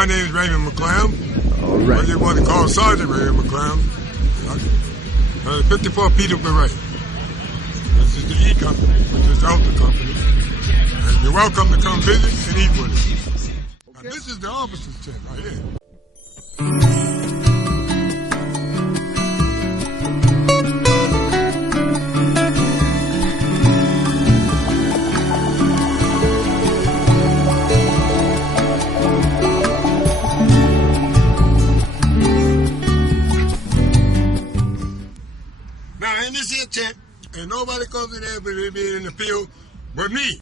My name is Raymond McClam. All right. Or you want to call Sergeant Raymond McClam. 54 Peter Beret. This is the E Company, which is the Delta Company. And you're welcome to come visit and eat with us. Okay. Now, this is the officer's tent right here. In this here tent, and nobody comes in there but they be in the field but me.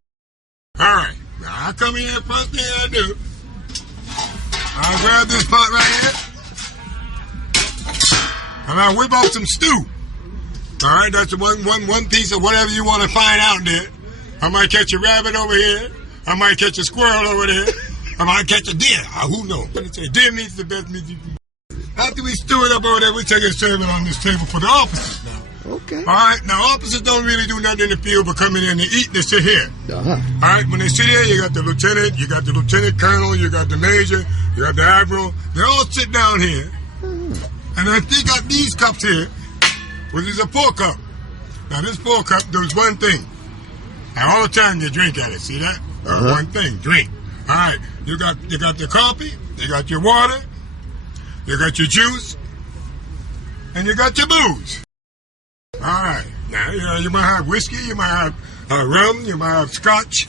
Alright, now I come in here, first thing I do, I grab this pot right here, and I whip up some stew. Alright, that's one piece of whatever you want to find out there. I might catch a rabbit over here, I might catch a squirrel over there, I might catch a deer, who knows? Deer meat's the best meat you can get. After we stew it up over there, we take and serve it on this table for the officers now. Okay. All right. Now, officers don't really do nothing in the field but come in and eat. They sit here. Uh-huh. All right. When they sit here, you got the lieutenant, you got the lieutenant colonel, you got the major, you got the admiral. They all sit down here. And then they got these cups here, which is a pour cup. Now, this pour cup does one thing. And all the time you drink at it. See that? One thing. Drink. All right. You got the coffee, you got your water, you got your juice, and you got your booze. All right. Now, you might have whiskey, you might have rum, you might have scotch.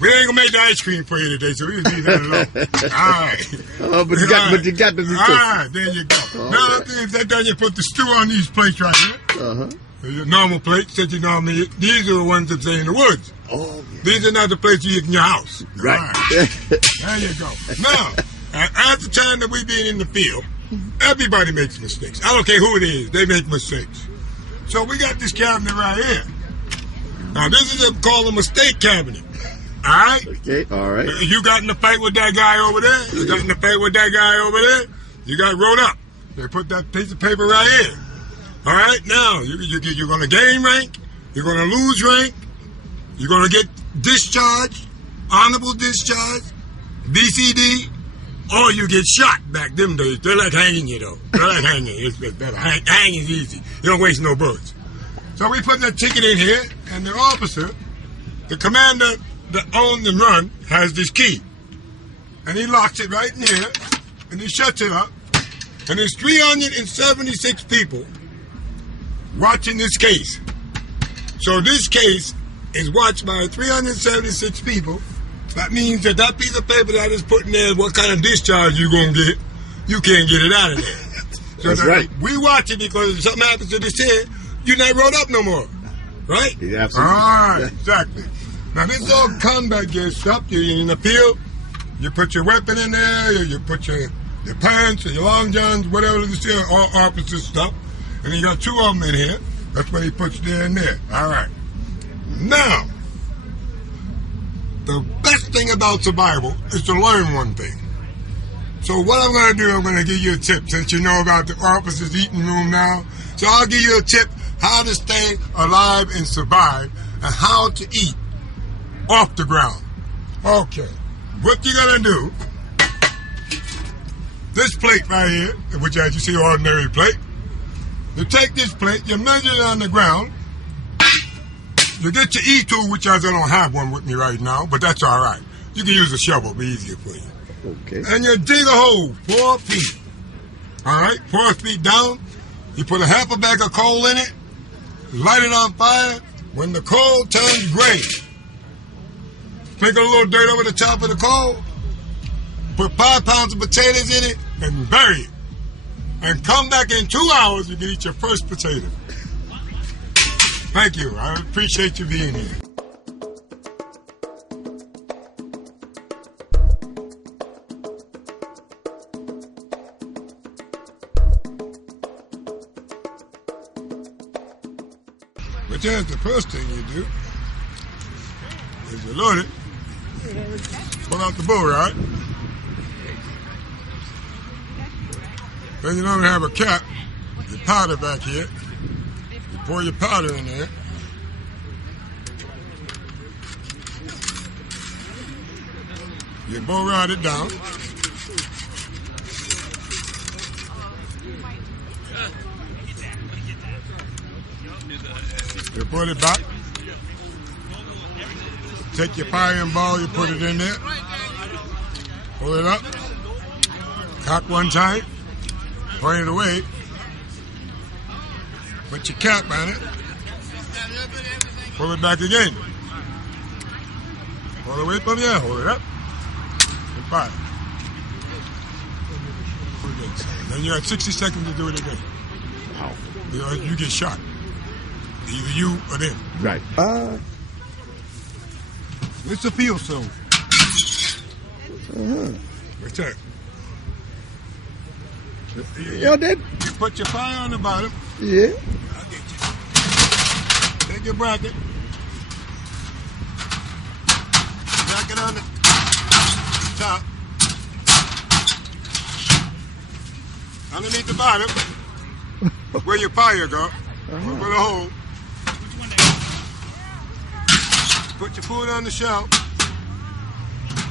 We ain't gonna make the ice cream for you today, so we just leave that alone. All right. But you got the All right, there you go. Now, if that's done, you put the stew on these plates right here. Your normal plates that you normally eat. These are the ones that stay in the woods. Oh. These are not the plates you eat in your house. Right. There you go. Now, at the time that we being in the field, everybody makes mistakes. I don't care who it is, they make mistakes. So we got this cabinet right here. Now this is called a mistake cabinet. All right? Okay, all right. You got in a fight with that guy over there. You got in a fight with that guy over there. You got rolled up. They put that piece of paper right here. All right? Now, you're going to gain rank. You're going to lose rank. You're going to get discharged, honorable discharge, BCD, or you get shot back them days. They're like hanging you, though. They're like hanging you. It's better. Hanging's easy. You don't waste no bullets. So we put that ticket in here, and the officer, the commander that owns and run, has this key. And he locks it right in here, and he shuts it up. And there's 376 people watching this case. So this case is watched by 376 people. That means that piece of paper that is put in there, what kind of discharge you're going to get, you can't get it out of there. So that's right. We watch it because if something happens to this here, you're not rolled up no more. Right? Yeah, absolutely. All right, exactly. Now, this is all combat gear stuff. You're in the field, you put your weapon in there, you put your pants or your long johns, whatever it is here, all officer stuff. And you got two of them in here. That's what he puts there and there. All right. Now, the best thing about survival is to learn one thing. So what I'm going to do, I'm going to give you a tip since you know about the officer's eating room now. So I'll give you a tip how to stay alive and survive and how to eat off the ground. Okay. What you're going to do, this plate right here, which as you see, ordinary plate, you take this plate, you measure it on the ground, you get your E-tool, which I don't have one with me right now, but that's all right. You can use a shovel, it'll be easier for you. Okay. And you dig a hole 4 feet. All right, 4 feet down. You put a half a bag of coal in it, light it on fire. When the coal turns gray, sprinkle a little dirt over the top of the coal, put 5 pounds of potatoes in it, and bury it. And come back in 2 hours, you can eat your first potato. Thank you. I appreciate you being here. But then the first thing you do is you load it, pull out the bull rod. Then you don't have a cap, your powder back here. You pour your powder in there. You bull rod it down. You put it back. Take your firing ball, you put it in there. Pull it up. Cock one time. Point it away. Put your cap on it. Pull it back again. Pull it away from there. Hold it up. And fire. Then you have 60 seconds to do it again. Wow. You get shot. Either you or them. Right. It's a field zone. What's that? Yo, that. You put your fire on the bottom. Yeah. I'll get you. Take your bracket. Bracket on the top. Underneath the bottom, where your fire go, put a hole. Put your food on the shelf.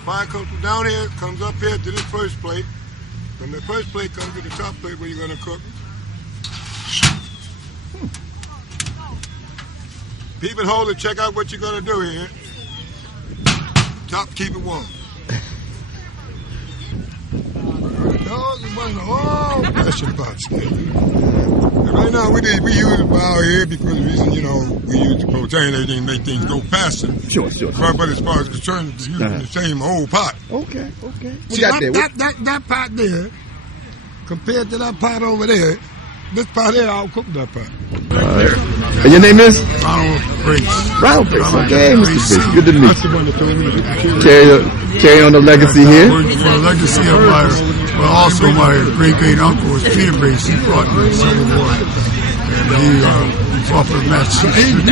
Fire comes from down here, comes up here to this first plate. From the first plate comes to the top plate where you're going to cook. Peep and hold it, check out what you're going to do here. Top, keep it warm. Oh, pressure pots. Right now, we use it out here because the reason, we use the propane, everything make things go faster. Sure. But as far as concerned, it's using the same old pot. Okay. See, that pot there, compared to that pot over there, this pot here, I'll cook that pot. And your name is? Ronald Brace. Ronald Brace. Okay, Mr. Brace. Good to meet you. Carry on the legacy here. For the legacy of also my great-great-uncle was Peter Brace. He fought in the Civil War. And he fought for Massachusetts.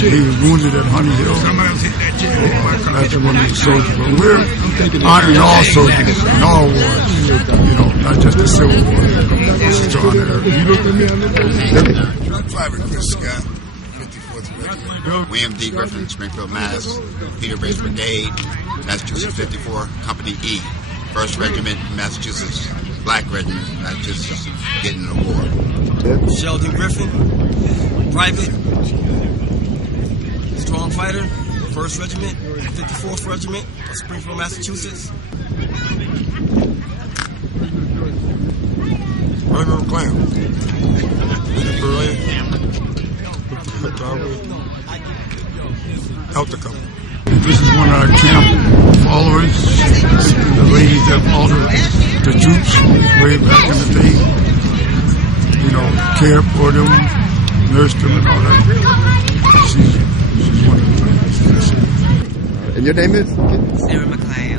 He was wounded at Honey Hill. That's one of the soldiers. But we're honoring all soldiers in all wars. Not just the Civil War. This is to honor Truck driver Chris Scott, 54th Regiment. William D. Griffin, Springfield, Mass. Peter Brace Brigade, Massachusetts 54, Company E. 1st Regiment, Massachusetts, Black Regiment, Massachusetts, getting the war. Sheldon Griffin, Private, Strong Fighter, 1st Regiment, 54th Regiment of Springfield, Massachusetts. Regular clam. Out the couple. This is one of our camp followers. The ladies that followed the troops way back in the day. Care for them, nurse them and all that. She's one of them. And your name is? Sarah McLeod.